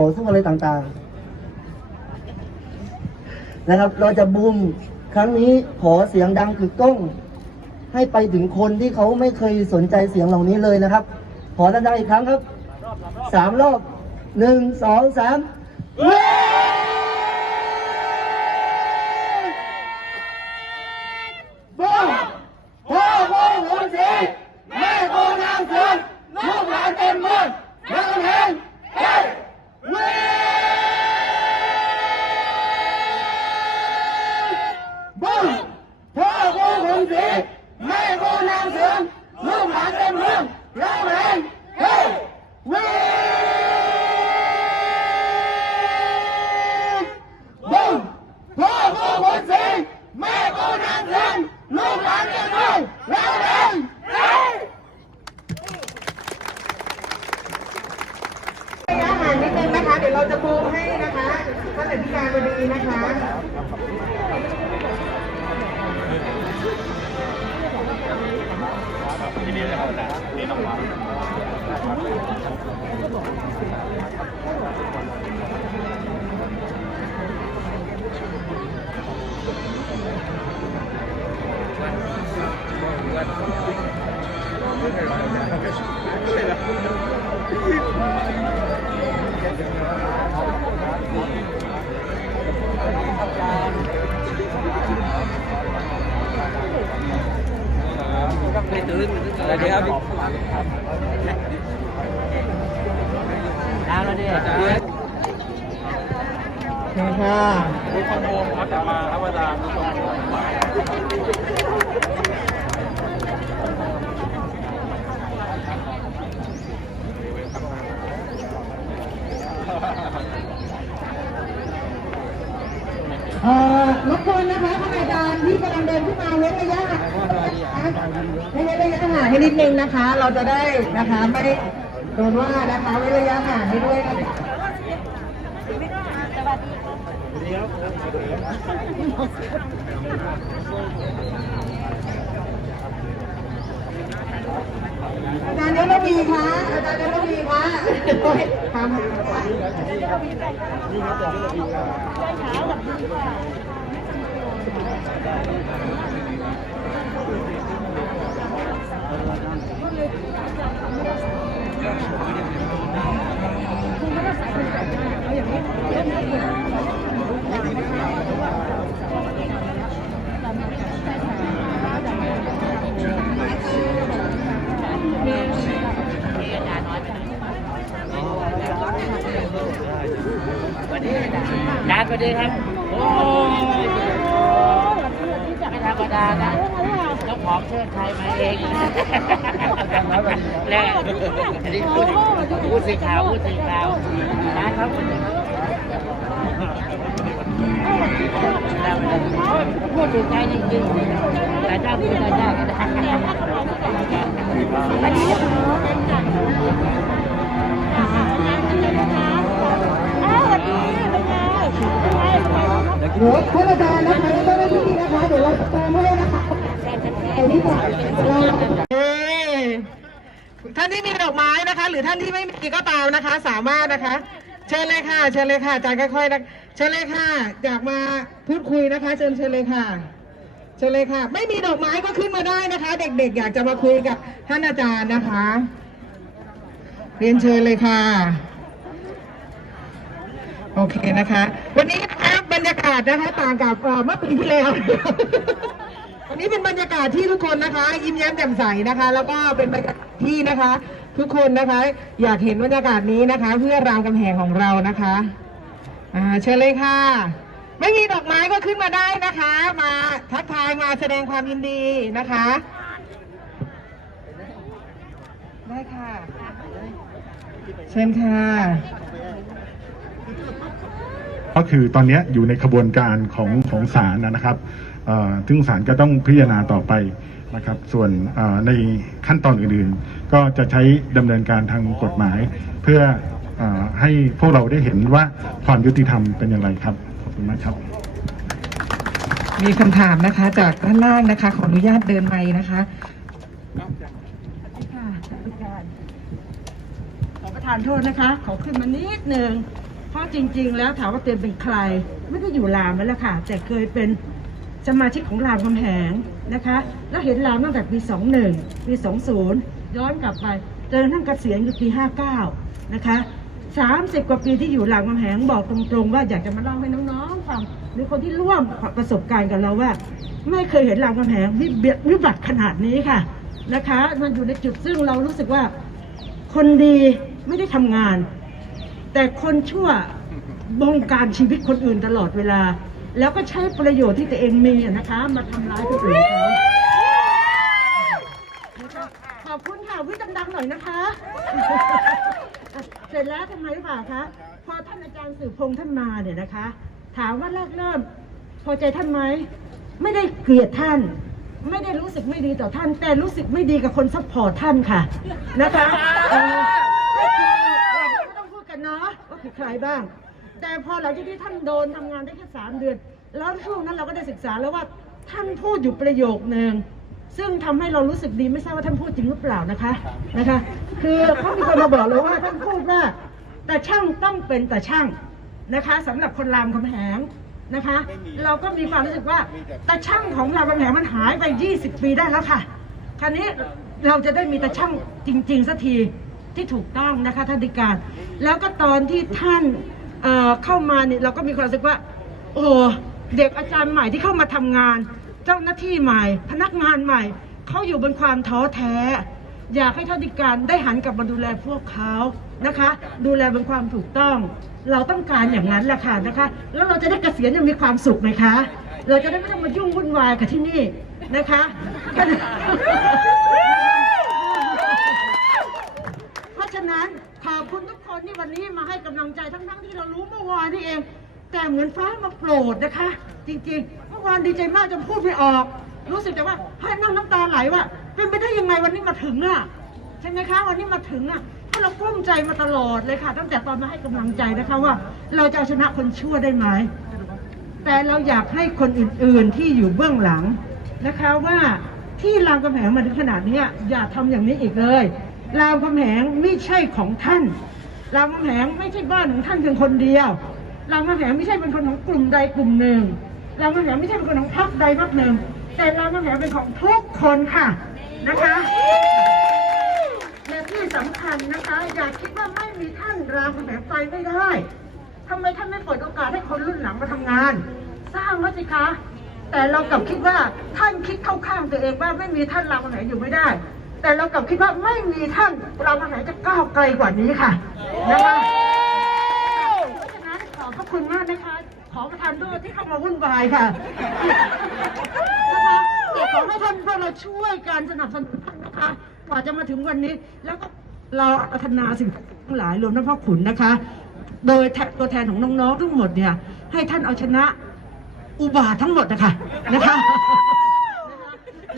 ต่อสู้อะไรต่างๆ นะครับ เราจะบูมครั้งนี้ขอเสียงดังกึกก้อง ให้ไปถึงคนที่เขาไม่เคยสนใจเสียงเหล่านี้เลยนะครับ ขอดังๆอีกครั้งครับสามรอบหนึ่งสองสาม สวัสดีครับน้ำแล้วดิ นะคะ ทุกคนโฮมครับจะมาครับอาจารย์ทุกคนโฮม เอ่อรบกวนนะคะท่านอาจารย์ที่กำลังเดินขึ้นมาเว้นระยะห่างให้เว้ระยะห่างให้นิดนึงนะคะ เราจะได้นะคะไม่โดนว่านะคะเว้นระยะห่างให้ด้วยนะคะ อาจารย์ยศระวีคะอาจารย์ยศระวีคะทำน้ำก็ดีครับ โอ้ยไม่ธรรมดานะเจ้าของเชิดชัยมาเองแล้วอันนี้พูดพูดสีขาวพูดสีขาวนะครับพูดถูกใจจริงๆแต่ถ้าพูดได้ยากก็ได้วันนี้เป็นจากอ้าวสวัสดีเป็นไงเป็นไง เดี๋ยวท่านอาจารย์นะคะและเจ้าหน้าที่นะคะ เดี๋ยวเราจะตามให้นะคะไอ้นี่ก่อนเอ่อท่านที่มีดอกไม้นะคะ หรือท่านที่ไม่มีก็ตามนะคะ สามารถนะคะ เชิญเลยค่ะ เชิญเลยค่ะอาจารย์ค่อยๆนะเชิญเลยค่ะ อยากมาพูดคุยนะคะ เชิญเชิญเลยค่ะเชิญเลยค่ะ ไม่มีดอกไม้ก็ขึ้นมาได้นะคะ เด็กๆ อยากจะมาคุยกับท่านอาจารย์นะคะ เรียนเชิญเลยค่ะ โอเคนะคะ วันนี้นะคะบรรยากาศนะคะต่างกับเอ่อเมื่อปีที่แล้ว วันนี้เป็นบรรยากาศที่ทุกคนนะคะ ยิ้มแย้มแจ่มใสนะคะ แล้วก็เป็นบรรยากาศที่นะคะ ทุกคนนะคะ อยากเห็นบรรยากาศนี้นะคะ เพื่อรามกำแหงของเรานะคะอ่าเชิญเลยค่ะ ไม่มีดอกไม้ก็ขึ้นมาได้นะคะ มาทักทายมาแสดงความยินดีนะคะ ได้ค่ะ เชิญค่ะ ก็คือตอนเนี้ยอยู่ในขบวนการของของศาลนะครับเอ่อซึ่งศาลก็ต้องพิจารณาต่อไปนะครับ ส่วนเอ่อในขั้นตอนอื่นๆ ก็จะใช้ดำเนินการทางกฎหมาย เพื่อเออให้พวกเราได้เห็นว่าความยุติธรรมเป็นอย่างไรครับ ขอบคุณมากครับ มีคำถามนะคะจากด้านล่างนะคะ ขออนุญาตเดินไปนะคะขอประทานโทษนะคะ ขอขึ้นมานิดนึง เพราะจริง ๆ แล้วถามว่าเตือนเป็นใคร ไม่ได้อยู่รามแล้วล่ะค่ะ แต่เคยเป็นสมาชิกของรามคำแหงนะคะ แล้วเห็นรามตั้งแต่ปี 21 ปี 20 ย้อนกลับไปจนกระทั่งเกษียณคือปี 59 นะคะ 30 กว่าปีที่อยู่รามคำแหงบอกตรงๆ ว่าอยากจะมาเล่าให้น้องๆฟังหรือคนที่ร่วมประสบการณ์กับเราว่า ไม่เคยเห็นรามคำแหงวิบวิบัติขนาดนี้ค่ะนะคะ มันอยู่ในจุดซึ่งเรารู้สึกว่าคนดีไม่ได้ทำงาน แต่คนชั่วบงการชีวิตคนอื่นตลอดเวลา แล้วก็ใช้ประโยชน์ที่ตัวเองมีอะนะคะ มาทำร้ายคนอื่นเขานะคะขอบคุณค่ะวิดังๆหน่อยนะคะ เสร็จแล้วทำไมหรือเปล่าคะพอท่านอาจารย์สืบพงษ์ท่านมาเนี่ยนะคะ ถามว่าแรกเริ่ม พอใจท่านไหมไม่ได้เกลียดท่าน ไม่ได้รู้สึกไม่ดีต่อท่าน แต่รู้สึกไม่ดีกับคนซัพพอร์ตท่านค่ะนะคะะว่าคือใครบ้าง แต่พอหลังจากที่ท่านโดนทำงานได้แค่สามเดือน แล้วช่วงนั้นเราก็ได้ศึกษาแล้วว่าท่านพูดอยู่ประโยคนึงซึ่งทำให้เรารู้สึกดีไม่ทราบว่าท่านพูดจริงหรือเปล่านะคะนะคะ คือเขามีคนมาบอกเลยว่าท่านพูดว่าแต่ช่างต้องเป็นแต่ช่างนะคะสำหรับคนรามคำแหงนะคะ เราก็มีความรู้สึกว่าแต่ช่างของรามคำแหงมันหายไป 20 ปีได้แล้วค่ะคราวนี้เราจะได้มีแต่ช่างจริงๆสักที ที่ถูกต้องนะคะท่านธิการ แล้วก็ตอนที่ท่านเเข้ามาเนี่ยเราก็มีความรู้สึกว่า โอ้เด็กอาจารย์ใหม่ที่เข้ามาทำงาน เจ้าหน้าที่ใหม่ พนักงานใหม่เขาอยู่บนความท้อแท้ อยากให้ท่านธิการได้หันกลับมาดูแลพวกเขานะคะ ดูแลบนความถูกต้อง เราต้องการอย่างนั้นแหละค่ะนะคะ แล้วเราจะได้เกษียณอยังมีความสุขไหมคะ เราจะได้ไม่ต้องมายุ่งวุ่นวายกับที่นี่นะคะ เพราะฉะ นั้นขอบคุณทุกคนที่วันนี้มาให้กำลังใจทั้งๆที่เรารู้เมื่อวานนี่เอง แต่เหมือนฟ้ามาโปรดนะคะ จริงๆ เมื่อวานดีใจมากจนพูดไม่ออก รู้สึกแต่ว่าให้นั่งน้ำตาไหลว่า เป็นไปได้ยังไงวันนี้มาถึงอะใช่ไหมคะ วันนี้มาถึงอะเพราะเรากลุ้มใจมาตลอดเลยค่ะ ตั้งแต่ตอนมาให้กำลังใจนะคะว่า เราจะเอาชนะคนชั่วได้ไหมแต่เราอยากให้คนอื่นๆที่อยู่เบื้องหลังนะคะว่าที่รามคำแหงมาถึงขนาดนี้อย่าทำอย่างนี้อีกเลย รามคำแหงไม่ใช่ของท่านรามคำแหงไม่ใช่บ้านของท่านเพียงคนเดียวรามคำแหงไม่ใช่เป็นคนของกลุ่มใดกลุ่มหนึ่งรามคำแหงไม่ใช่เป็นคนของพรรคใดพรรคหนึ่ง แต่รามคำแหงเป็นของทุกคนค่ะนะคะและที่สำคัญนะคะ อย่าคิดว่าไม่มีท่านรามคำแหงไปไม่ได้ทำไมท่านไม่เปิดโอกาสให้คนรุ่นหลังมาทำงาน สร้างวัสิคะแต่เรากลับคิดว่าท่านคิดเข้าข้างตัวเองว่าไม่มีท่านรามคำแหงอยู่ไม่ได้ แต่เรากลับคิดว่าไม่มีท่านเรามคำแหงจะก้าวไกลกว่านี้ค่ะนะคะเพราะฉะนั้นขอบพระคุณมากนะคะ ขอประทานโทษที่เข้ามาวุ่นวายค่ะนะคะแต่ขอให้ท่านพวกเราช่วยการสนับสนุนนะคะกว่าจะมาถึงวันนี้ แล้วก็เราพัฒนาสิ่งทั้งหลายรวมทั้งพ่อขุนนะคะ โดยแทนตัวแทนของน้องๆทั้งหมดเนี่ย ให้ท่านเอาชนะอุบาททั้งหมดนะคะนะคะ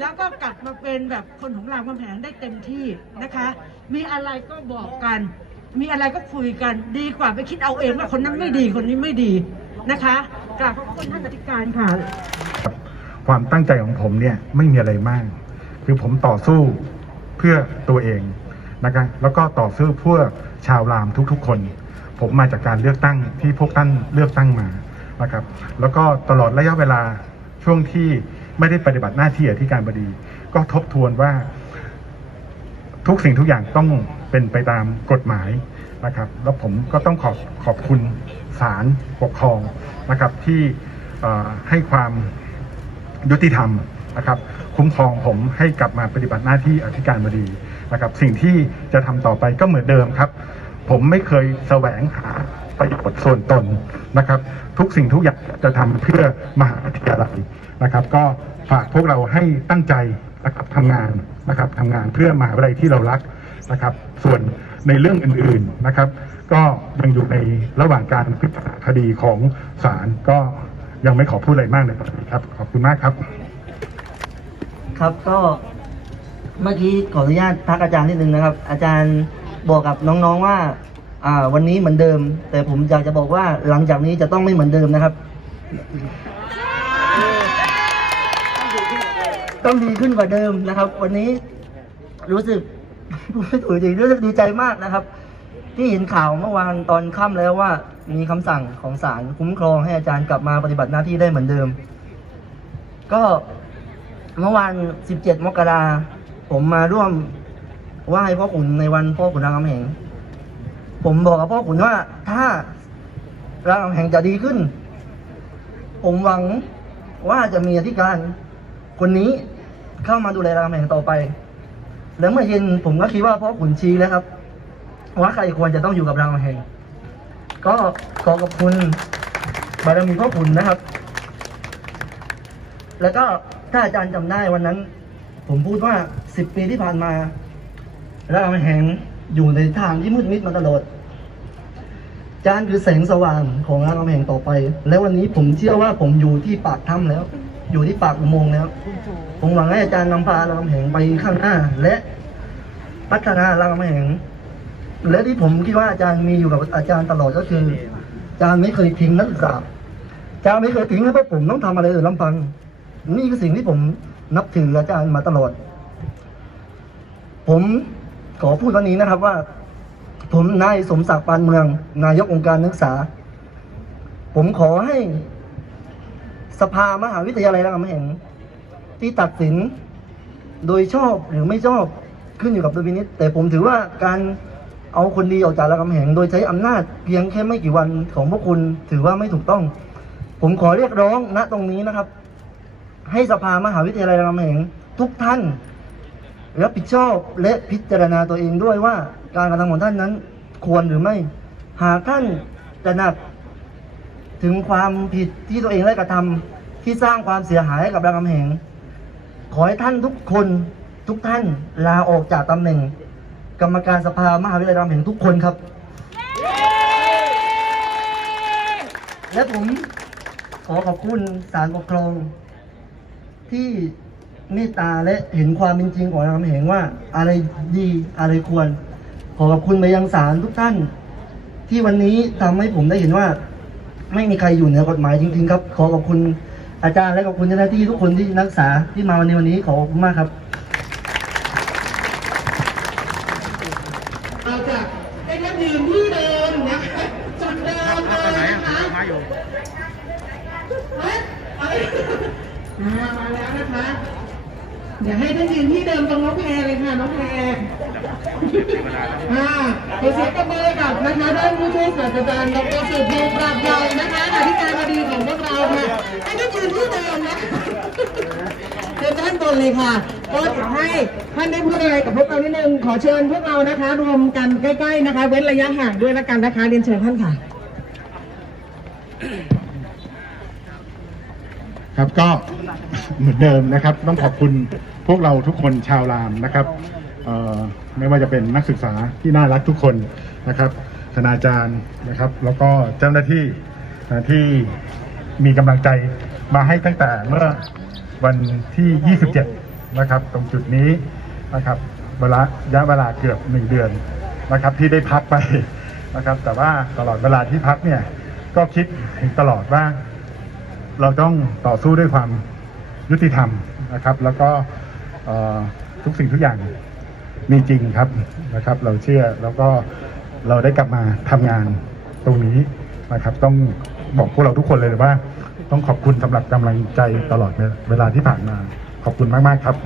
แล้วก็กลับมาเป็นแบบคนของรามคำแหงได้เต็มที่นะคะ มีอะไรก็บอกกัน มีอะไรก็คุยกันดีกว่าไปคิดเอาเองว่าคนนั้นไม่ดีคนนี้ไม่ดีนะคะกราบขอบคุณท่านอธิการค่ะ ความตั้งใจของผมเนี่ยไม่มีอะไรมาก คือผมต่อสู้เพื่อตัวเองนะครับแล้วก็ต่อสู้เพื่อชาวรามทุกๆ คน ผมมาจากการเลือกตั้งที่พวกท่านเลือกตั้งมานะครับ แล้วก็ตลอดระยะเวลาช่วงที่ ไม่ได้ปฏิบัติหน้าที่อธิการบดี ก็ทบทวนว่า ทุกสิ่งทุกอย่างต้องเป็นไปตามกฎหมายนะครับ แล้วผมก็ต้องขอบขอบคุณศาลปกครองนะครับ ที่ให้ความยุติธรรมนะครับ คุ้มครองผมให้กลับมาปฏิบัติหน้าที่อธิการบดีนะครับ สิ่งที่จะทำต่อไปก็เหมือนเดิมครับ ผมไม่เคยแสวงหาประโยชน์ส่วนตนนะครับ ทุกสิ่งทุกอย่างจะทำเพื่อมหาวิทยาลัยนะครับ ก็ฝากพวกเราให้ตั้งใจนะครับทำงานนะครับทำงานเพื่อมหาวิทยาลัยที่เรารักนะครับ ส่วนในเรื่องอื่นๆนะครับ ก็ยังอยู่ในระหว่างการพิจารณาคดีของศาลก็ยังไม่ขอพูดอะไรมากในตอนนี้ครับขอบคุณมากครับ ครับก็เมื่อกี้ขออนุญาตพักอาจารย์นิดนึงนะครับ อาจารย์บอกกับน้องๆว่า อ่า วันนี้เหมือนเดิม แต่ผมอยากจะบอกว่าหลังจากนี้จะต้องไม่เหมือนเดิมนะครับ ต้องดีขึ้นกว่าเดิมนะครับ วันนี้รู้สึกพูดไม่ถูกจริงรู้สึกดีใจมากนะครับ ที่เห็นข่าวเมื่อวานตอนค่ำแล้วว่า มีคำสั่งของศาลคุ้มครองให้อาจารย์กลับมาปฏิบัติหน้าที่ได้เหมือนเดิม ก็เมื่อวาน 17 มกราผมมาร่วมไหว้พ่อขุนในวันพ่อขุนรามคำแหง ผมบอกกับพ่อขุนว่าถ้ารามแหงจะดีขึ้น ผมหวังว่าจะมีอธิการคนนี้เข้ามาดูแลรามแหงต่อไป แล้วเมื่อเย็นผมก็คิดว่าพ่อขุนชี้แล้วครับ ว่าใครควรจะต้องอยู่กับรามแหงก็ขอขอบคุณบารมีพ่อขุนนะครับ แล้วก็ถ้าอาจารย์จำได้วันนั้น ผมพูดว่าสิบปีที่ผ่านมา รามแหง อยู่ในทางที่มืดมิดมาตลอดอาจารย์คือแสงสว่างของรามคำแหงต่อไป และวันนี้ผมเชื่อว่าผมอยู่ที่ปากถ้ำแล้ว อยู่ที่ปากอุโมงค์แล้ว ผมหวังให้อาจารย์นำพารามคำแหงไปข้างหน้า และพัฒนารามคำแหงและที่ผมคิดว่าอาจารย์มีอยู่กับอาจารย์ตลอดก็คืออาจารย์ไม่เคยทิ้งนักศึกษาอาจารย์ไม่เคยทิ้งให้พวกผมต้องทำอะไรเออลำพัง นี่คือสิ่งที่ผมนับถืออาจารย์มาตลอด ผม ขอพูดวันนี้นะครับว่า ผมนายสมศักดิ์ปานเมือง นายกองค์การนักศึกษา ผมขอให้สภามหาวิทยาลัยรามคำแหงที่ตัดสินโดยชอบหรือไม่ชอบขึ้นอยู่กับดุลพินิจแต่ผมถือว่าการเอาคนดีออกจากรามคำแหงโดยใช้อำนาจเพียงแค่ไม่กี่วันของพวกคุณถือว่าไม่ถูกต้อง ผมขอเรียกร้องณตรงนี้นะครับ ให้สภามหาวิทยาลัยรามคำแหงทุกท่าน รับผิดชอบและพิจารณาตัวเองด้วยว่าการกระทำของท่านนั้นควรหรือไม่ หากท่านตระหนักถึงความผิดที่ตัวเองได้กระทำที่สร้างความเสียหายให้กับรามคำแหง ขอให้ท่านทุกคนทุกท่านลาออกจากตำแหน่ง กรรมการสภามหาวิทยาลัยรามคำแหงทุกคนครับ และผมขอขอบคุณศาลปกครองที่ เมตตาและเห็นความเป็นจริงของรามคำแหงว่า อะไรดีอะไรควร ขอขอบคุณไปยังศาลทุกท่าน ที่วันนี้ทำให้ผมได้เห็นว่า ไม่มีใครอยู่เหนือกฎหมายจริงๆครับ ขอขอบคุณอาจารย์และขอบคุณเจ้าหน้าที่ทุกคนที่นักศึกษาที่มาในวันนี้ขอขอบคุณมากครับ เราจะให้ท่านยืนที่เดิมนะคะจุดเดิมเลยนะคะ มาอยู่ เฮ้ยเอาอ่ามาแล้วนะคะ เดี๋ยวให้ท่านยืนที่เดิมตรงน้องแพรเลยค่ะน้องแพรอ่าขอเสียงประเบมือกับนะคะด้านผู้ช่วยศาสตราจารย์ดรสุดโยปราบใหญ่นะคะอธิการบดีของพวกเราค่ะให้ท่านยืนที่เดิมนะเชิญด้านบนเลยค่ะก็จะให้ท่านได้พูดอะไรกับพวกเรานิดนึงขอเชิญพวกเรานะคะ รวมกันใกล้ๆนะคะ เว้นระยะห่างด้วยล้วกันนะคะเรียนเชิญท่านค่ะครับก็เหมือนเดิมนะครับ ต้องขอบคุณ พวกเราทุกคนชาวรามนะครับไม่ว่าจะเป็นนักศึกษาที่น่ารักทุกคนนะครับคณาจารย์นะครับ แล้วก็เจ้าหน้าที่นะที่มีกำลังใจมาให้ตั้งแต่เมื่อวันที่ 27 นะครับ ตรงจุดนี้นะครับเวลาระยะเวลาเกือบหนึ่งเดือนนะครับ ที่ได้พักไปนะครับ แต่ว่าตลอดเวลาที่พักเนี่ยก็คิดตลอดว่า เราต้องต่อสู้ด้วยความยุติธรรมนะครับ แล้วก็ ทุกสิ่งทุกอย่างมีจริงครับนะครับ เราเชื่อแล้วก็เราได้กลับมาทำงานตรงนี้นะครับ ต้องบอกพวกเราทุกคนเลยว่า ต้องขอบคุณสำหรับกำลังใจตลอดเวลาที่ผ่านมา ขอบคุณมาก ๆ ครับ